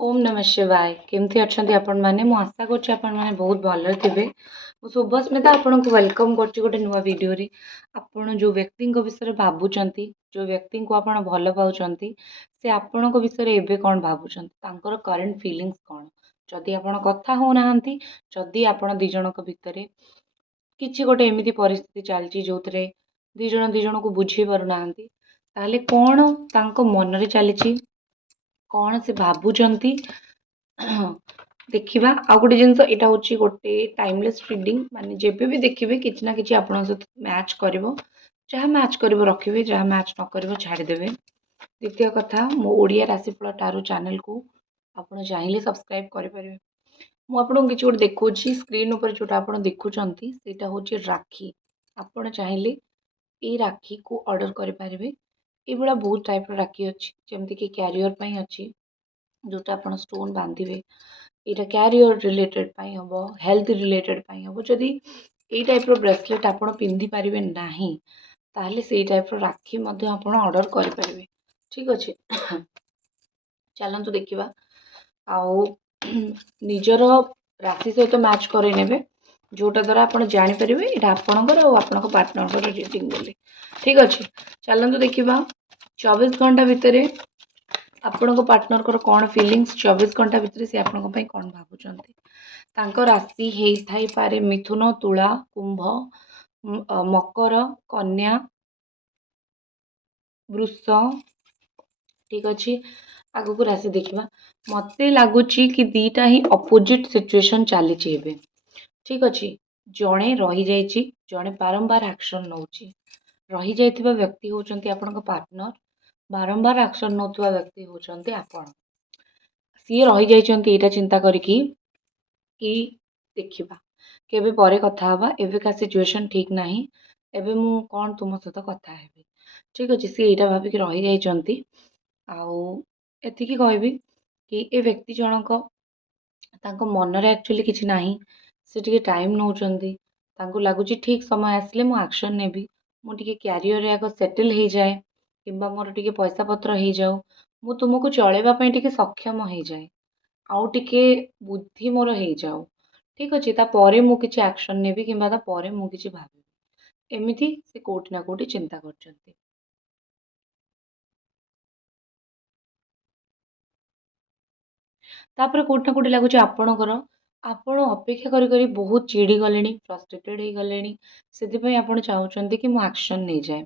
ओम नमः शिवाय केमती अच्छा आपण मैंने मु आशा करछि आपण माने बहुत भल थे। शुभस्मिता आपन को वेलकम करछि गोटे नुआ वीडियो रे। आपण जो व्यक्ति विषय भावुचंती जो व्यक्ति को आपण भल पाउचंती से आपण विषय रे एबे कोन भावुचंती तांकर करंट फीलिंग्स कोन। जदि आपण कथा हो नाहंती जदि आपण दी जनक भितरे किछि गोटे एमिति परिस्थिति चलछि जोतरे दी जन को बुझी पारु नाहंती ताले कोन तांको मन रे चलीछि कौन से भावुचंती देखिबा। आ गोटे जिनस एटा होची गोटे टाइमलेस रीडिंग माने जेबे भी देखिबे किछि ना किछि आपन सहित मैच करिवो। जहाँ मैच करिवो रखिबे जहाँ मैच न करिवो छाड़ी देबे। द्वितीय कथा मो ओडिया राशिफल टारो चैनल को आपन चाहिले सब्सक्राइब करि परिबे। मु आपन किछि गोटे देखौछि स्क्रीन ऊपर जोटा आपन देखुचंती सेटा होची राखी। आपन चाहिले ए राखी को ऑर्डर करि परिबे। ए बड़ा बहुत टाइप रो राखी अछि जेमति कि कैरियर पई अछि जोटा आपन स्टोन बांधिबे। एटा कैरियर रिलेटेड पाई हबो हेल्थ रिलेटेड पाई हबो। जदि ए टाइप रो ब्रेसलेट आपन पिंधि परिबे नाही ताहले सेई टाइप रो राखी मध्ये आपन ऑर्डर करि परिबे। ठीक अछि चलंतु देखिबा। आउ निजर राशि सहित मैच करे नेबे जोटा द्वारा आपन जानि परिबे एटा आपनकर और आपनको पार्टनर को रीडिंग बोली। ठीक अछि चलंतु देखिबा 24 घंटा भितरे आपण को पार्टनर को कौन फीलिंग्स 24 घंटा भितर से आपण को कौन भावुचंती। तांको राशि हेई थाई पारे मिथुन तुला कुंभ मकर कन्या वृष। ठीक अच्छे आगु को राशि देखिबा। मते लागुची कि दीटा ही अपोजिट सिचुएशन चली एबे। ठीक अच्छे जड़े रही जाइची जड़े बारंबार एक्शन नौची रही जाइथिबा व्यक्ति होचंती आपन पार्टनर बारंबार एक्शन नौथुवा व्यक्ति होचंती आपन। सी रही जाइचंती एटा चिंता करिकी कि देखिबा केबे परे कथा हबा एबे का सिचुएशन ठीक नाही एबे मु कोन तुम सहित कथा हेबे। ठीक अछि सी एटा भाबी कि रही जाइचंती आउ एति कि कहबी कि ए व्यक्ति जनक तांको मन रे एक्चुअली किछि नाही से टिके टाइम नौचंती तांको लागुची ठीक समय आसले मु एक्शन नेबी मु टिके कैरियर रे आगो सेटल हे जाए किंबा मोर टिके पैसा पत्र हे जाऊ मु तुमको चलेबा पई टिके सक्षम हे जाए आउ टिके बुद्धि मोर हे जाऊ। ठीक अछि ता परे मु किछि एक्शन नेबी किंबा ता परे मु किछि भाबी एमिति से कोठी ना कोठी चिंता करचंती। तापर कोठी ना कोठी लागुची आपणकर आपण अपेक्षा करी करी बहुत चिड़ी गलेनी फ्रस्ट्रेटेड हे गलेनी सेति पई आपण चाहुचंती कि मु एक्शन नै जाए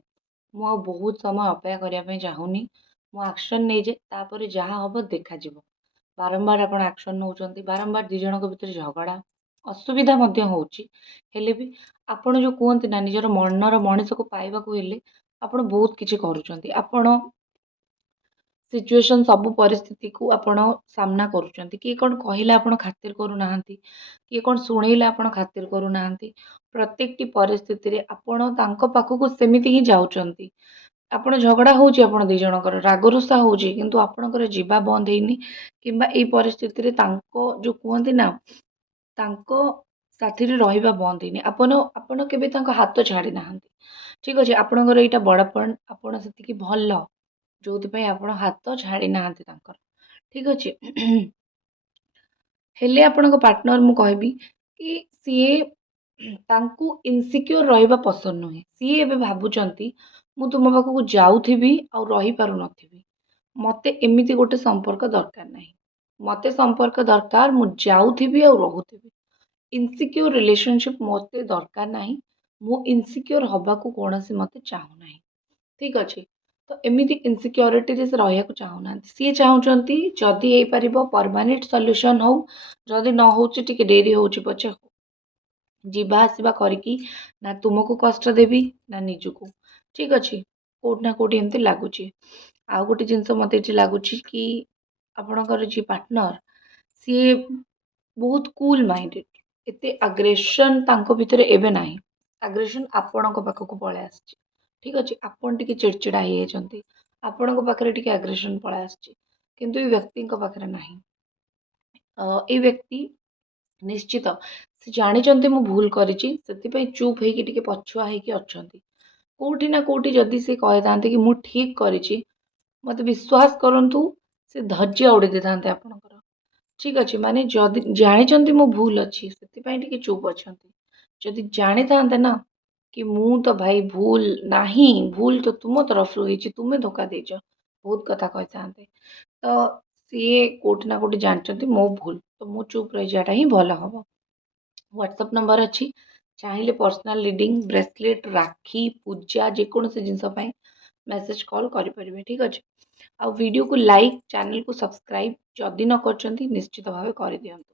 मु आ बहुत समय अपेक्षा करिया पई चाहुनी मु एक्शन नै जाए तापर जहा हबो देखा जिवो। बारंबार आपण एक्शन नौचंती बारंबार दी जनक भितर झगड़ा असुविधा मध्य होउची हेले भी आपण जो कहंती ना निजर मनर मनीष को पाइबा को हेले आपण बहुत किछि करूचंती आपण सिचुएशन सब परिस्थिति को आपण सामना करूचंती कि कोन कहिला आपण खातिर करू नाहंती कि कोन सुणैला आपण खातिर करू नाहंती प्रत्येक टी परिस्थिति रे आपण तांको पाखु को सेमिति ही जाउचंती। आपण झगड़ा होउची आपण दी जनकर रागरुषा होउची किंतु आपणकर जीवा बंद हेनी किंबा ए परिस्थिति रे तांको जो कहंती ना तांको साथी रे रहिबा बंद हेनी आपण आपण केबे तांको हाथ छाड़ी नाहंती। ठीक अछि आपणकर एटा बड़पण आपण सेति कि भल्ल जोथि पई आपण हाथ छाड़ी नाहंती तांकर। ठीक अछि हेले आपणको पार्टनर मु कहबी कि सीए तांकु इनसिक्योर रहिबा पसंद नुहे सीए एबे भाबुचंती मु तुम पाखକୁ जाउथिबी आ रही पारु नथिबी मते एमिति गोटे संपर्क दरकार नाही मते संपर्क दरकार मु जाउथिबी आ रहुथिबी इनसिक्योर रिलेशनशिप मते दरकार नाही मु इनसिक्योर हबा को कोनोसी मते चाहू नाही। ठीक अछि तो एमिति इनसिक्योरिटी रे से रहिया को चाहू ना सी चाहूचंती जदि हे परिबो परमानेंट सॉल्यूशन हो जदि न होउची टिके डेरी होउची पछे जीवा आसवा करिकी ना तुमको कष्ट देवी ना निजुको। ठीक अच्छे कोट ना कोटी एमती लगुच आउ गोटे जिनस मत लगुच कि आपणकर जी पार्टनर सी बहुत कूल माइंडेड एते अग्रेशन तांको भितर एबे नाही अग्रेशन आपणको पाखको पळे आछि। ठीक अच्छे आपण टिके चिड़चिड़ा हे जाइछंती आपणको पाखरे टिके अग्रेशन पळे आछि किंतु ए व्यक्ति को पाखरे नाही ए व्यक्ति निश्चित से जानी मु भूल करिछि सेतिपई चुप हेकि टिके पछुआ हेकि अछंती कोठी ना कोठी जदि से कहि थांते कि मु ठीक करिछि मते विश्वास करंतु से धैर्य उड़े दे थांते आपनकर ଠିକ୍ ଅଛି, ମାନେ ଯଦି ଜାଣିଛନ୍ତି ମୋ ଭୁଲ ଅଛି ସେଥିପାଇଁ ଟିକେ ଚୁପ୍ ଅଛନ୍ତି। ଯଦି ଜାଣିଥାନ୍ତେ ନା କି ମୁଁ ତ ଭାଇ ଭୁଲ ନାହିଁ, ଭୁଲ ତ ତୁମ ତରଫରୁ ହେଇଛି, ତୁମେ ଧୋକା ଦେଇଛ, ବହୁତ କଥା କହିଥାନ୍ତେ। ତ ସିଏ କୋଉଠି ନା କୋଉଠି ଜାଣିଛନ୍ତି ମୋ ଭୁଲ, ତ ମୁଁ ଚୁପ୍ ରହିଯିବାଟା ହିଁ ଭଲ ହବ। ହ୍ୱାଟ୍ସଆପ୍ ନମ୍ବର ଅଛି, ଚାହିଁଲେ ପର୍ସନାଲ ରିଡ଼ିଂ, ବ୍ରେସଲେଟ୍, ରାକ୍ଷୀ, ପୂଜା ଯେକୌଣସି ଜିନିଷ ପାଇଁ ମେସେଜ କଲ୍ କରିପାରିବେ। ଠିକ୍ ଅଛି। ଆଉ ଭିଡ଼ିଓକୁ ଲାଇକ୍, ଚ୍ୟାନେଲକୁ ସବସ୍କ୍ରାଇବ୍ ଯଦି ନ କରିଛନ୍ତି ନିଶ୍ଚିତ ଭାବେ କରିଦିଅନ୍ତୁ।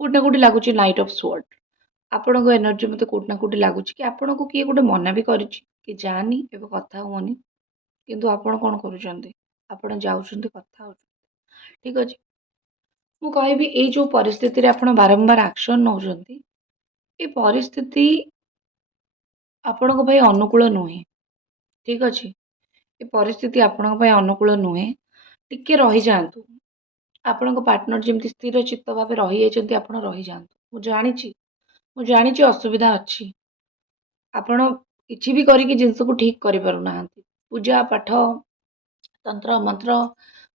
କୋଉଠି ନା କୋଉଠି ଲାଗୁଛି ନାଇଟ୍ ଅଫ୍ ସ୍ୱର୍ଡ, ଆପଣଙ୍କ ଏନର୍ଜି ମୋତେ କୋଉଠି ନା କୋଉଠି ଲାଗୁଛି କି ଆପଣଙ୍କୁ କିଏ ଗୋଟେ ମନା ବି କରିଛି କି ଯାଆନି ଏବେ କଥା ହୁଅନି, କିନ୍ତୁ ଆପଣ କଣ କରୁଛନ୍ତି? ଆପଣ ଯାଉଛନ୍ତି, କଥା ହଉଛନ୍ତି। ଠିକ୍ ଅଛି। ମୁଁ କହିବି ଏଇ ଯୋଉ ପରିସ୍ଥିତିରେ ଆପଣ ବାରମ୍ବାର ଆକ୍ସନ ନଉଛନ୍ତି, ଏ ପରିସ୍ଥିତି ଆପଣଙ୍କ ପାଇଁ ଅନୁକୂଳ ନୁହେଁ। ଠିକ୍ ଅଛି। ଏ ପରିସ୍ଥିତି ଆପଣଙ୍କ ପାଇଁ ଅନୁକୂଳ ନୁହେଁ। ଟିକେ ରହିଯାଆନ୍ତୁ। ଆପଣଙ୍କ ପାର୍ଟନର ଯେମିତି ସ୍ଥିର ଚିତ୍ତ ଭାବେ ରହିଯାଇଛନ୍ତି, ଆପଣ ରହିଯାଆନ୍ତୁ। ମୁଁ ଜାଣିଛି ଅସୁବିଧା ଅଛି। ଆପଣ କିଛି ବି କରିକି ଜିନିଷକୁ ଠିକ୍ କରିପାରୁନାହାନ୍ତି। ପୂଜା ପାଠ, ତନ୍ତ୍ର ମନ୍ତ୍ର,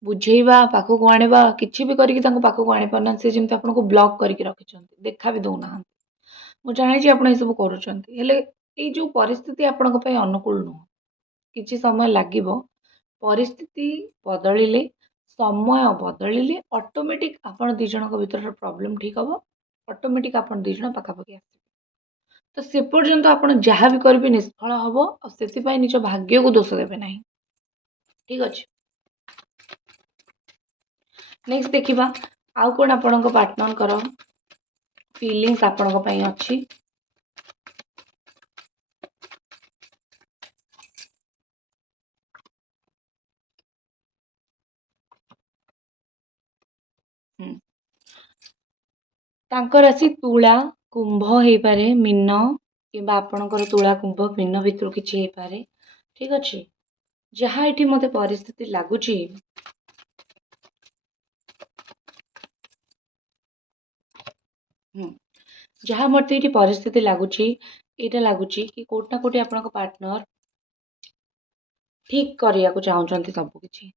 ବୁଝେଇବା, ପାଖକୁ ଆଣିବା, କିଛି ବି କରିକି ତାଙ୍କୁ ପାଖକୁ ଆଣିପାରୁନାହାନ୍ତି। ସେ ଯେମିତି ଆପଣଙ୍କୁ ବ୍ଲକ୍ କରିକି ରଖିଛନ୍ତି, ଦେଖା ବି ଦଉନାହାନ୍ତି। ମୁଁ ଜାଣିଛି ଆପଣ ଏସବୁ କରୁଛନ୍ତି, ହେଲେ ଏଇ ଯୋଉ ପରିସ୍ଥିତି ଆପଣଙ୍କ ପାଇଁ ଅନୁକୂଳ ନୁହଁ। କିଛି ସମୟ ଲାଗିବ। ପରିସ୍ଥିତି ବଦଳିଲେ, ସମୟ ବଦଳିଲେ ଅଟୋମେଟିକ୍ ଆପଣ ଦି ଜଣଙ୍କ ଭିତରର ପ୍ରୋବ୍ଲେମ୍ ଠିକ୍ ହବ। ଅଟୋମେଟିକ୍ ଆପଣ ଦି ଜଣ ପାଖାପାଖି ଆସିବେ। ତ ସେ ପର୍ଯ୍ୟନ୍ତ ଆପଣ ଯାହା ବି କରିବେ ନିଷ୍ଫଳ ହବ, ଆଉ ସେଥିପାଇଁ ନିଜ ଭାଗ୍ୟକୁ ଦୋଷ ଦେବେ ନାହିଁ। ଠିକ୍ ଅଛି। ନେକ୍ସଟ ଦେଖିବା ଆଉ କଣ ଆପଣଙ୍କ ପାର୍ଟନରଙ୍କର ଫିଲିଙ୍ଗସ୍ ଆପଣଙ୍କ ପାଇଁ ଅଛି। ତାଙ୍କ ରାଶି ତୁଳା, କୁମ୍ଭ ହେଇପାରେ, ମୀନ, କିମ୍ବା ଆପଣଙ୍କର ତୁଳା, କୁମ୍ଭ, ମୀନ ଭିତରୁ କିଛି ହେଇପାରେ। ଠିକ୍ ଅଛି। ଯାହା ଏଠି ମୋତେ ପରିସ୍ଥିତି ଲାଗୁଛି, ଯାହା ମୋତେ ଏଠି ପରିସ୍ଥିତି ଲାଗୁଛି, ଏଇଟା ଲାଗୁଛି କି କୋଉଠି ନା କୋଉଠି ଆପଣଙ୍କ ପାର୍ଟନର ଠିକ୍ କରିବାକୁ ଚାହୁଁଛନ୍ତି ସବୁ କିଛି।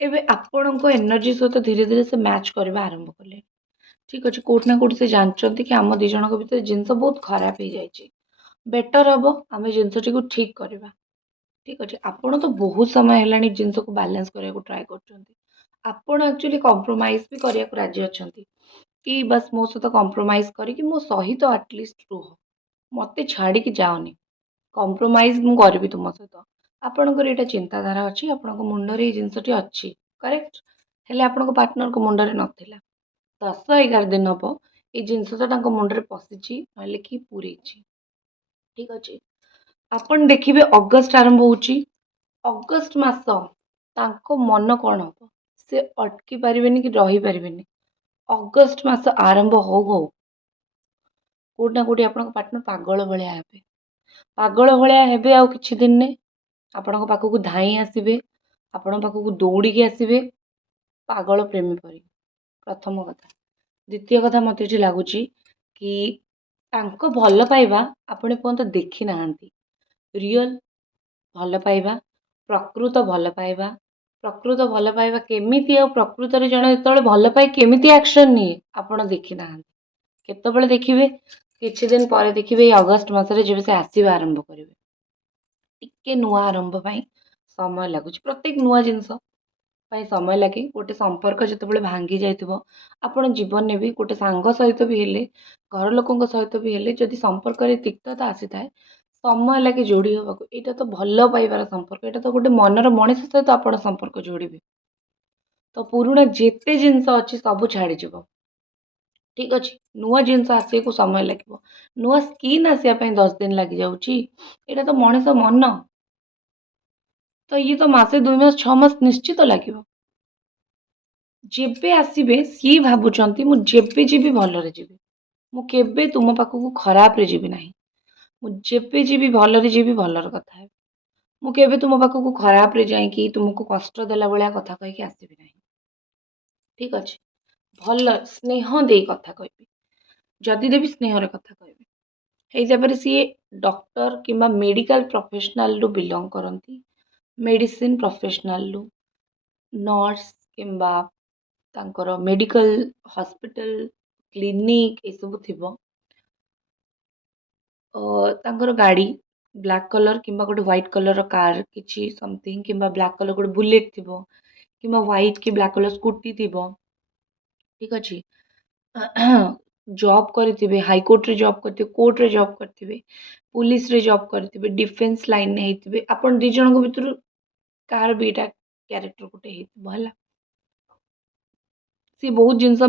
ଏବେ ଆପଣଙ୍କ ଏନର୍ଜି ସହିତ ଧୀରେ ଧୀରେ ସେ ମ୍ୟାଚ୍ କରିବା ଆରମ୍ଭ କଲେ। ଠିକ୍ ଅଛି। କୋଉଠି ନା କୋଉଠି ସେ ଜାଣିଛନ୍ତି କି ଆମ ଦି ଜଣଙ୍କ ଭିତରେ ଜିନିଷ ବହୁତ ଖରାପ ହେଇଯାଇଛି। ବେଟର ହବ ଆମେ ଜିନିଷଟିକୁ ଠିକ୍ କରିବା। ଠିକ୍ ଅଛି। ଆପଣ ତ ବହୁତ ସମୟ ହେଲାଣି ଜିନିଷକୁ ବାଲାନ୍ସ କରିବାକୁ ଟ୍ରାଏ କରୁଛନ୍ତି। ଆପଣ ଆକ୍ଚୁଆଲି କମ୍ପ୍ରୋମାଇଜ ବି କରିବାକୁ ରାଜି ଅଛନ୍ତି କି ବାସ୍ ମୋ ସହିତ କମ୍ପ୍ରୋମାଇଜ କରିକି ମୋ ସହିତ ଆଟଲିଷ୍ଟ ରୁହ, ମତେ ଛାଡ଼ିକି ଯାଅନି, କମ୍ପ୍ରୋମାଇଜ ମୁଁ କରିବି ତୁମ ସହିତ। ଆପଣଙ୍କର ଏଇଟା ଚିନ୍ତାଧାରା ଅଛି, ଆପଣଙ୍କ ମୁଣ୍ଡରେ ଏଇ ଜିନିଷଟି ଅଛି, କରେକ୍ଟ। ହେଲେ ଆପଣଙ୍କ ପାର୍ଟନରଙ୍କ ମୁଣ୍ଡରେ ନଥିଲା। 10-11 ଦିନ ହବ ଏଇ ଜିନିଷଟା ତାଙ୍କ ମୁଣ୍ଡରେ ପଶିଛି, ନହେଲେ କି ପୁରେଇଛି। ଠିକ୍ ଅଛି। ଆପଣ ଦେଖିବେ ଅଗଷ୍ଟ ଆରମ୍ଭ ହଉଛି, ଅଗଷ୍ଟ ମାସ ତାଙ୍କ ମନ କଣ ହବ, ସେ ଅଟକି ପାରିବେନି କି ରହିପାରିବେନି। ଅଗଷ୍ଟ ମାସ ଆରମ୍ଭ ହଉ ହଉ କୋଉଠି ନା କୋଉଠି ଆପଣଙ୍କ ପାର୍ଟନର ପାଗଳ ଭଳିଆ ହେବେ। ପାଗଳ ଭଳିଆ ହେବେ ଆଉ କିଛି ଦିନରେ ଆପଣଙ୍କ ପାଖକୁ ଧାଇଁ ଆସିବେ, ଆପଣଙ୍କ ପାଖକୁ ଦୌଡ଼ିକି ଆସିବେ, ପାଗଳ ପ୍ରେମୀ ପରି। ପ୍ରଥମ କଥା। ଦ୍ୱିତୀୟ କଥା, ମୋତେ ଏଠି ଲାଗୁଛି କି ତାଙ୍କ ଭଲ ପାଇବା ଆପଣ ଏପର୍ଯ୍ୟନ୍ତ ଦେଖି ନାହାନ୍ତି। ରିଅଲ ଭଲ ପାଇବା, ପ୍ରକୃତ ଭଲ ପାଇବା କେମିତି, ଆଉ ପ୍ରକୃତରେ ଜଣେ ଯେତେବେଳେ ଭଲ ପାଇ କେମିତି ଆକ୍ସନ ନିଏ ଆପଣ ଦେଖି ନାହାନ୍ତି। କେତେବେଳେ ଦେଖିବେ? କିଛି ଦିନ ପରେ ଦେଖିବେ, ଏଇ ଅଗଷ୍ଟ ମାସରେ ଯେବେ ସେ ଆସିବା ଆରମ୍ଭ କରିବେ। ଟିକେ ନୂଆ ଆରମ୍ଭ ପାଇଁ ସମୟ ଲାଗୁଛି। ପ୍ରତ୍ୟେକ ନୂଆ ଜିନିଷ ପାଇଁ ସମୟ ଲାଗେ। ଗୋଟେ ସମ୍ପର୍କ ଯେତେବେଳେ ଭାଙ୍ଗି ଯାଇଥିବ, ଆପଣ ଜୀବନରେ ବି ଗୋଟେ ସାଙ୍ଗ ସହିତ ବି ହେଲେ, ଘର ଲୋକଙ୍କ ସହିତ ବି ହେଲେ, ଯଦି ସମ୍ପର୍କରେ ତିକ୍ତତା ଆସିଥାଏ, ସମୟ ଲାଗେ ଯୋଡ଼ି ହେବାକୁ। ଏଇଟା ତ ଭଲ ପାଇବାର ସମ୍ପର୍କ, ଏଇଟା ତ ଗୋଟେ ମନର ମଣିଷ ସହିତ ଆପଣ ସମ୍ପର୍କ ଯୋଡ଼ିବେ। ତ ପୁରୁଣା ଯେତେ ଜିନିଷ ଅଛି ସବୁ ଛାଡ଼ିଯିବ। ଠିକ୍ ଅଛି। ନୂଆ ଜିନିଷ ଆସିବାକୁ ସମୟ ଲାଗିବ। ନୂଆ ସ୍କିନ୍ ଆସିବା ପାଇଁ 10 ଦିନ ଲାଗିଯାଉଛି। ଏଇଟା ତ ମଣିଷ ମନ। ତ ଇଏ ତ ମାସେ 2 ମାସ 6 ମାସ ନିଶ୍ଚିତ ଲାଗିବ। ଯେବେ ଆସିବେ ସିଏ ଭାବୁଛନ୍ତି ମୁଁ ଯେବେ ଯିବି ଭଲରେ ଯିବି। ମୁଁ କେବେ ତୁମ ପାଖକୁ ଖରାପରେ ଯିବି ନାହିଁ। ମୁଁ ଯେବେ ଯିବି ଭଲରେ ଯିବି, ଭଲର କଥା ହେବି। ମୁଁ କେବେ ତୁମ ପାଖକୁ ଖରାପରେ ଯାଇକି ତୁମକୁ କଷ୍ଟ ଦେଲା ଭଳିଆ କଥା କହିକି ଆସିବି ନାହିଁ। ଠିକ୍ ଅଛି। ଭଲ ସ୍ନେହ ଦେଇ କଥା କହିବି। ଯଦି ଦେବି ସ୍ନେହରେ କଥା କହିବି। ସେଇ ହିସାବରେ ସିଏ ଡକ୍ଟର କିମ୍ବା ମେଡ଼ିକାଲ ପ୍ରଫେସନାଲରୁ ବିଲଙ୍ଗ କରନ୍ତି। ମେଡ଼ିସିନ ପ୍ରଫେସନାଲରୁ, ନର୍ସ କିମ୍ବା ତାଙ୍କର ମେଡିକାଲ, ହସ୍ପିଟାଲ, କ୍ଲିନିକ ଏସବୁ ଥିବ। ତାଙ୍କର ଗାଡ଼ି ବ୍ଲାକ୍ କଲର୍ କିମ୍ବା ଗୋଟେ ହ୍ୱାଇଟ୍ କଲର୍ର କାର୍ କିଛି ସମଥିଙ୍ଗ, କିମ୍ବା ବ୍ଲାକ୍ କଲର୍ ଗୋଟେ ବୁଲେଟ୍ ଥିବ, କିମ୍ବା ହ୍ୱାଇଟ୍ କି ବ୍ଲାକ୍ କଲର୍ ସ୍କୁଟି ଥିବ। ଠିକ୍ ଅଛି। ଜବ୍ କରିଥିବେ, ହାଇକୋର୍ଟରେ ଜବ୍ କରିଥିବେ, କୋର୍ଟରେ ଜବ୍ କରିଥିବେ, ପୁଲିସରେ ଜବ୍ କରିଥିବେ, ଡିଫେନ୍ସ ଲାଇନରେ ହେଇଥିବେ। ଆପଣ ଦି ଜଣଙ୍କ ଭିତରୁ କାହାର ବି ଏଇଟା କ୍ୟାରେକ୍ଟର ଗୋଟେ ହେଇଥିବ ହେଲା। ସିଏ ବହୁତ ଜିନିଷ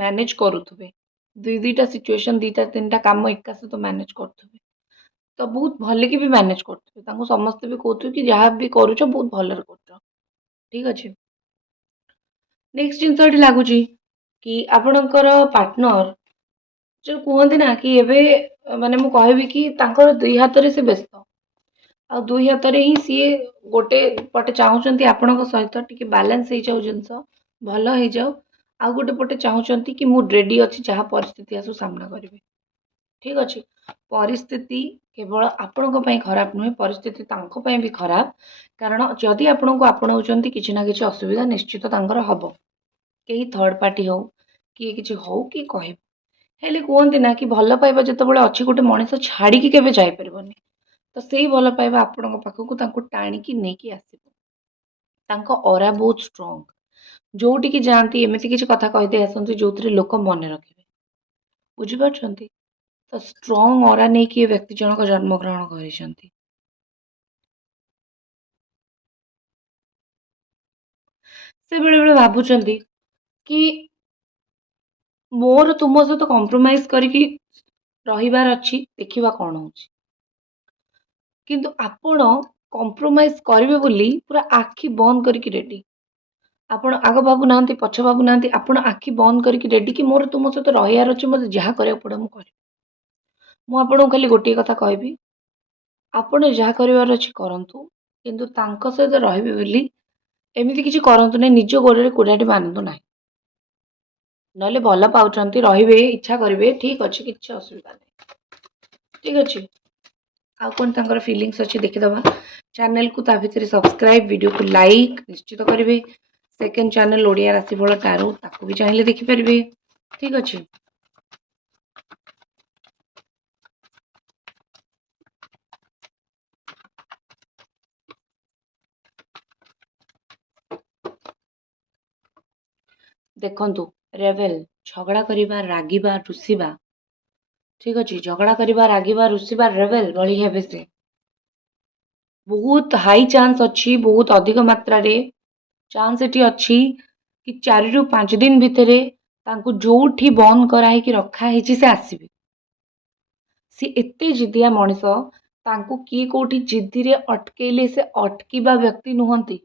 ମ୍ୟାନେଜ କରୁଥିବେ, ଦୁଇଟା ସିଚୁଏସନ, ଦିଟା ତିନିଟା କାମ ଏକା ସହିତ ମ୍ୟାନେଜ କରୁଥିବେ। ତ ବହୁତ ଭଲକି ବି ମ୍ୟାନେଜ କରୁଥିବେ। ତାଙ୍କୁ ସମସ୍ତେ ବି କହୁଥିବେ କି ଯାହା ବି କରୁଛ ବହୁତ ଭଲରେ କରୁଛ। ଠିକ୍ ଅଛି। ନେକ୍ସଟ ଜିନିଷ ଏଠି ଲାଗୁଛି କି ଆପଣଙ୍କର ପାର୍ଟନର ଯୋଉ କୁହନ୍ତି ନା କି ଏବେ ମାନେ ମୁଁ କହିବି କି ତାଙ୍କର ଦୁଇ ହାତରେ ସେ ବ୍ୟସ୍ତ, ଆଉ ଦୁଇ ହାତରେ ହିଁ ସିଏ ଗୋଟେ ପଟେ ଚାହୁଁଛନ୍ତି ଆପଣଙ୍କ ସହିତ ଟିକେ ବାଲାନ୍ସ ହେଇଯାଉ ଜିନିଷ, ଭଲ ହେଇଯାଉ, ଆଉ ଗୋଟେ ପଟେ ଚାହୁଁଛନ୍ତି କି ମୁଁ ରେଡି ଅଛି ଯାହା ପରିସ୍ଥିତି ଆସୁ ସାମ୍ନା କରିବି। ଠିକ୍ ଅଛି। ପରିସ୍ଥିତି କେବଳ ଆପଣଙ୍କ ପାଇଁ ଖରାପ ନୁହେଁ, ପରିସ୍ଥିତି ତାଙ୍କ ପାଇଁ ବି ଖରାପ। କାରଣ ଯଦି ଆପଣଙ୍କୁ ଆପଣଉଛନ୍ତି କିଛି ନା କିଛି ଅସୁବିଧା ନିଶ୍ଚିତ ତାଙ୍କର ହବ। କେହି ଥର୍ଡ ପାର୍ଟି ହଉ, କିଏ କିଛି ହଉ କି କହିବ। ହେଲେ କୁହନ୍ତି ନା କି ଭଲ ପାଇବା ଯେତେବେଳେ ଅଛି ଗୋଟେ ମଣିଷ ଛାଡ଼ିକି କେବେ ଯାଇପାରିବନି। ତ ସେଇ ଭଲ ପାଇବା ଆପଣଙ୍କ ପାଖକୁ ତାଙ୍କୁ ଟାଣିକି ନେଇକି ଆସିବ। ତାଙ୍କ ଅରା ବହୁତ ଷ୍ଟ୍ରଙ୍ଗ। ଯୋଉଠିକି ଯାଆନ୍ତି ଏମିତି କିଛି କଥା କହିଦେଇ ଆସନ୍ତି ଯୋଉଥିରେ ଲୋକ ମନେ ରଖିବେ। ବୁଝିପାରୁଛନ୍ତି? ତ ଷ୍ଟ୍ରଙ୍ଗ ଅରା ନେଇକି ଏ ବ୍ୟକ୍ତି ଜଣକ ଜନ୍ମଗ୍ରହଣ କରିଛନ୍ତି। ସେ ବେଳେବେଳେ ଭାବୁଛନ୍ତି କି ମୋର ତୁମ ସହିତ କମ୍ପ୍ରୋମାଇଜ କରିକି ରହିବାର ଅଛି, ଦେଖିବା କଣ ହଉଛି। କିନ୍ତୁ ଆପଣ କମ୍ପ୍ରୋମାଇଜ କରିବେ ବୋଲି ପୁରା ଆଖି ବନ୍ଦ କରିକି ରେଡି। ଆପଣ ଆଗ ଭାବୁନାହାନ୍ତି, ପଛ ଭାବୁନାହାନ୍ତି, ଆପଣ ଆଖି ବନ୍ଦ କରିକି ରେଡି କି ମୋର ତୁମ ସହିତ ରହିବାର ଅଛି, ମୋତେ ଯାହା କରିବାକୁ ପଡିବ ମୁଁ କରିବି। ମୁଁ ଆପଣଙ୍କୁ ଖାଲି ଗୋଟିଏ କଥା କହିବି, ଆପଣ ଯାହା କରିବାର ଅଛି କରନ୍ତୁ, କିନ୍ତୁ ତାଙ୍କ ସହିତ ରହିବେ ବୋଲି ଏମିତି କିଛି କରନ୍ତୁ ନାହିଁ, ନିଜ ଗୋଡ଼ରେ କୁରାଢ଼ୀ ବାନ୍ଧନ୍ତୁ ନାହିଁ। ନହେଲେ ଭଲ ପାଉଛନ୍ତି, ରହିବେ, ଇଚ୍ଛା କରିବେ, ଠିକ୍ ଅଛି, କିଛି ଅସୁବିଧା ନାହିଁ। ଠିକ୍ ଅଛି। ଆଉ କ'ଣ ତାଙ୍କର ଫିଲିଙ୍ଗସ୍ ଅଛି ଦେଖିଦେବା। ଚ୍ୟାନେଲକୁ ତା ଭିତରେ ସବସ୍କ୍ରାଇବ୍, ଭିଡ଼ିଓକୁ ଲାଇକ୍ ନିଶ୍ଚିତ କରିବେ। ସେକେଣ୍ଡ ଚ୍ୟାନେଲ ଓଡ଼ିଆ ରାଶିଫଳ ଟାରୋ, ତାକୁ ବି ଚାହିଁଲେ ଦେଖିପାରିବେ। ଠିକ୍ ଅଛି। ଦେଖନ୍ତୁ, ରେଭେଲ ଝଗଡ଼ା କରିବା, ରାଗିବା, ରୁଷିବା, ଠିକ୍ ଅଛି, ଝଗଡ଼ା କରିବା, ରାଗିବା, ରୁଷିବା, ରେଭେଲ ଭଳି ହେବେ ସେ। ବହୁତ ହାଇ ଚାନ୍ସ ଅଛି, ବହୁତ ଅଧିକ ମାତ୍ରାରେ ଚାନ୍ସ ଏଠି ଅଛି କି 4 ରୁ 5 ଦିନ ଭିତରେ ତାଙ୍କୁ ଯୋଉଠି ବନ୍ଦ କରାହେଇକି ରଖା ହେଇଛି ସେ ଆସିବେ। ସେ ଏତେ ଜିଦିଆ ମଣିଷ, ତାଙ୍କୁ କିଏ କୋଉଠି ଜିଦିରେ ଅଟକେଇଲେ ସେ ଅଟକିବା ବ୍ୟକ୍ତି ନୁହନ୍ତି।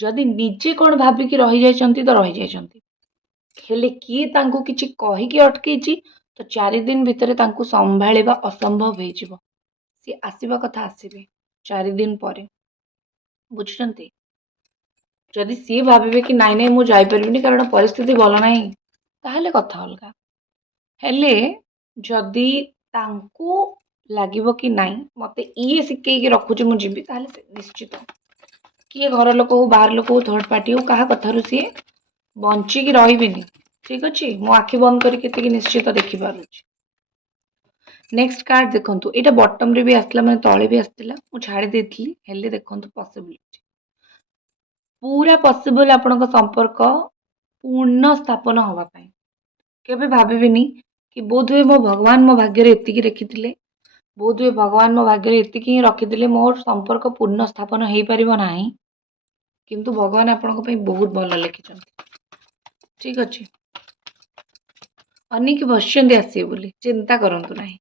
ଯଦି ନିଜେ କ'ଣ ଭାବିକି ରହିଯାଇଛନ୍ତି ତ ରହିଯାଇଛନ୍ତି। ହେଲେ କିଏ ତାଙ୍କୁ କିଛି କହିକି ଅଟକେଇଛି ତ 4 ଦିନ ଭିତରେ ତାଙ୍କୁ ସମ୍ଭାଳିବା ଅସମ୍ଭବ ହେଇଯିବ। ସିଏ ଆସିବା କଥା ଆସିବେ 4 ଦିନ ପରେ। ବୁଝୁଛନ୍ତି? ଯଦି ସିଏ ଭାବିବେ କି ନାଇଁ ନାଇଁ ମୁଁ ଯାଇପାରିବିନି କାରଣ ପରିସ୍ଥିତି ଭଲ ନାହିଁ, ତାହେଲେ କଥା ଅଲଗା। ହେଲେ ଯଦି ତାଙ୍କୁ ଲାଗିବ କି ନାଇଁ ମତେ ଇଏ ଶିଖେଇକି ରଖୁଛି ମୁଁ ଯିବି, ତାହେଲେ ସେ ନିଶ୍ଚିତ କିଏ ଘର ଲୋକ ହଉ, ବାହାର ଲୋକ ହଉ, ଥର୍ଡ ପାର୍ଟି ହଉ, କାହା କଥାରୁ ସିଏ ବଞ୍ଚିକି ରହିବେନି। ଠିକ୍ ଅଛି। ମୁଁ ଆଖି ବନ୍ଦ କରିକି ଏତିକି ନିଶ୍ଚିତ ଦେଖିପାରୁଛି। ନେକ୍ସଟ କାର୍ଡ ଦେଖନ୍ତୁ, ଏଇଟା ବଟମରେ ବି ଆସିଥିଲା, ମାନେ ତଳେ ବି ଆସିଥିଲା, ମୁଁ ଛାଡ଼ି ଦେଇଥିଲି। ହେଲେ ଦେଖନ୍ତୁ ପସିବିଲିଟି ପୁରା ପସିବଲ ଆପଣଙ୍କ ସମ୍ପର୍କ ପୂର୍ଣ୍ଣ ସ୍ଥାପନ ହବା ପାଇଁ। କେବେ ଭାବିବେନି କି ବୋଧହୁଏ ମୋ ଭଗବାନ ମୋ ଭାଗ୍ୟରେ ଏତିକି ଲେଖିଥିଲେ, ବୋଧହୁଏ ଭଗବାନ ମୋ ଭାଗ୍ୟରେ ଏତିକି ହିଁ ରଖିଥିଲେ, ମୋର ସମ୍ପର୍କ ପୂର୍ଣ୍ଣ ସ୍ଥାପନ ହେଇପାରିବ ନାହିଁ। କିନ୍ତୁ ଭଗବାନ ଆପଣଙ୍କ ପାଇଁ ବହୁତ ଭଲ ଲେଖିଛନ୍ତି। ଠିକ୍ ଅଛି। ଅନେଇକି ବସିଛନ୍ତି ଆସିବେ ବୋଲି, ଚିନ୍ତା କରନ୍ତୁ ନାହିଁ।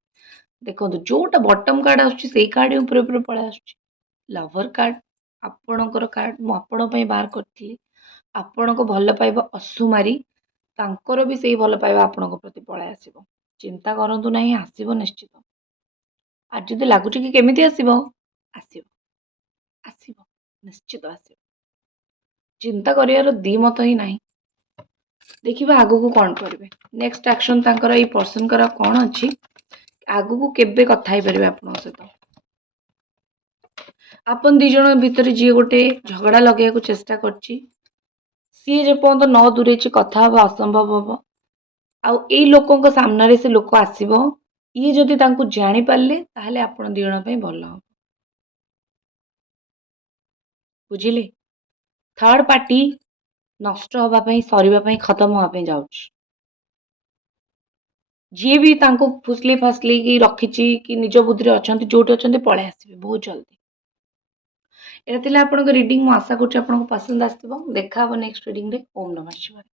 ଦେଖନ୍ତୁ ଯୋଉଟା ବଟମ କାର୍ଡ ଆସୁଛି ସେଇ କାର୍ଡ ଉପରେ ଉପରେ ପଳେଇ ଆସୁଛି। ଲଭର କାର୍ଡ, ଆପଣଙ୍କର କାର୍ଡ ମୁଁ ଆପଣଙ୍କ ପାଇଁ ବାହାର କରିଥିଲି। ଆପଣଙ୍କ ଭଲ ପାଇବା ଅସୁମାରି, ତାଙ୍କର ବି ସେଇ ଭଲ ପାଇବା ଆପଣଙ୍କ ପ୍ରତି ପଳାଇ ଆସିବ। ଚିନ୍ତା କରନ୍ତୁ ନାହିଁ, ଆସିବ ନିଶ୍ଚିତ। ଆଜି ଯଦି ଲାଗୁଛି କି କେମିତି ଆସିବ, ଆସିବ, ଆସିବ, ନିଶ୍ଚିତ ଆସିବ। ଚିନ୍ତା କରିବାର ଦ୍ୱିମତ ହିଁ ନାହିଁ। ଦେଖିବା ଆଗକୁ କ'ଣ କରିବେ। ନେକ୍ସଟ ଆକ୍ସନ ତାଙ୍କର ଏଇ ପର୍ସନଙ୍କର କ'ଣ ଅଛି, ଆଗକୁ କେବେ କଥା ହେଇପାରିବେ ଆପଣଙ୍କ ସହିତ। ଆପଣ ଦି ଜଣ ଭିତରେ ଯିଏ ଗୋଟେ ଝଗଡ଼ା ଲଗେଇବାକୁ ଚେଷ୍ଟା କରୁଛି, ସିଏ ଯେପର୍ଯ୍ୟନ୍ତ ନ ଦୂରେଇଛି କଥା ହେବା ଅସମ୍ଭବ ହବ। ଆଉ ଏଇ ଲୋକଙ୍କ ସାମ୍ନାରେ ସେ ଲୋକ ଆସିବ, ଇଏ ଯଦି ତାଙ୍କୁ ଜାଣିପାରିଲେ ତାହେଲେ ଆପଣ ଦି ଜଣ ପାଇଁ ଭଲ ହବ। ବୁଝିଲେ? ଥାର୍ଡ ପାର୍ଟି ନଷ୍ଟ ହବା ପାଇଁ, ସରିବା ପାଇଁ, ଖତମ ହବା ପାଇଁ ଯାଉଛି। ଯିଏ ବି ତାଙ୍କୁ ଫୁସଲେଇ ଫାସଲେଇକି ରଖିଛି କି ନିଜ ବୁଦ୍ଧିରେ ଅଛନ୍ତି, ଯୋଉଠି ଅଛନ୍ତି ପଳେଇ ଆସିବେ ବହୁତ ଜଲ୍ଦି। ଏଇଟା ଥିଲା ଆପଣଙ୍କ ରିଡିଂ। ମୁଁ ଆଶା କରୁଛି ଆପଣଙ୍କୁ ପସନ୍ଦ ଆସିଥିବ। ଦେଖା ହବ ନେକ୍ସଟ ରିଡିଂରେ। ଓମ୍ ନମଃ ଶିବାୟ।